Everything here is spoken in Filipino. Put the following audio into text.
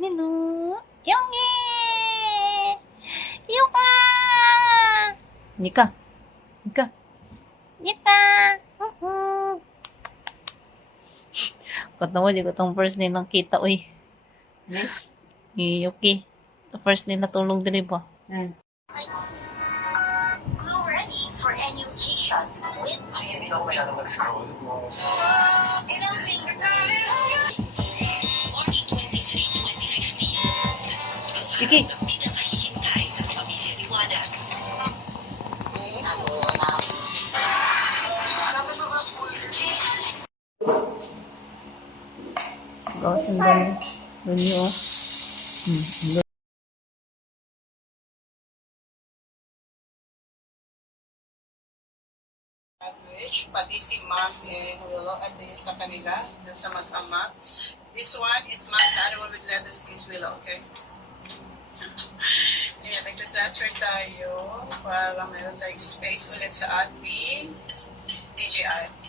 Nino. Yongi! Yuka! Nika. Nika. Nika! Katawa, di ko itong first nilang kita, uy. Yuki. The first nila tulong din ba? Glue ready for any occasion with Ay, hindi ako masyadong mag-scroll. ilang finger March 23, 2015. Yuki! Pinakahihintay ng pamilya Liwanag. Gawas ang dami. Ganyan, oh. Sandwich, pati si Max and Willow, at din sa kanila, dun sa mag-ama. This one is Max, the other one with lettuce is Willow, okay? Ayan, nagta-transfer tayo para meron tayong space ulit sa ating DJI.